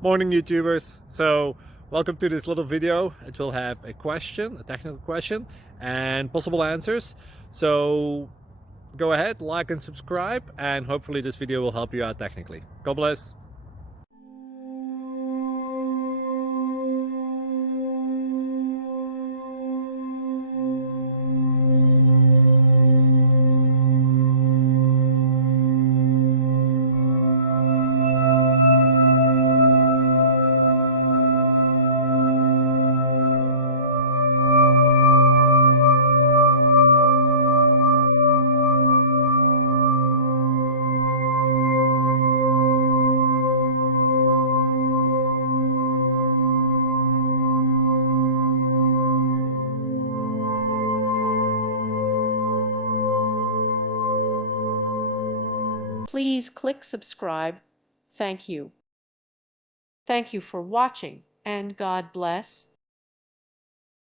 Morning, YouTubers. So, welcome to this little video. It will have a question, a technical question, and possible answers. So, go ahead, like and subscribe, and hopefully this video will help you out technically. God bless. Please click subscribe. Thank you. Thank you for watching, and God bless.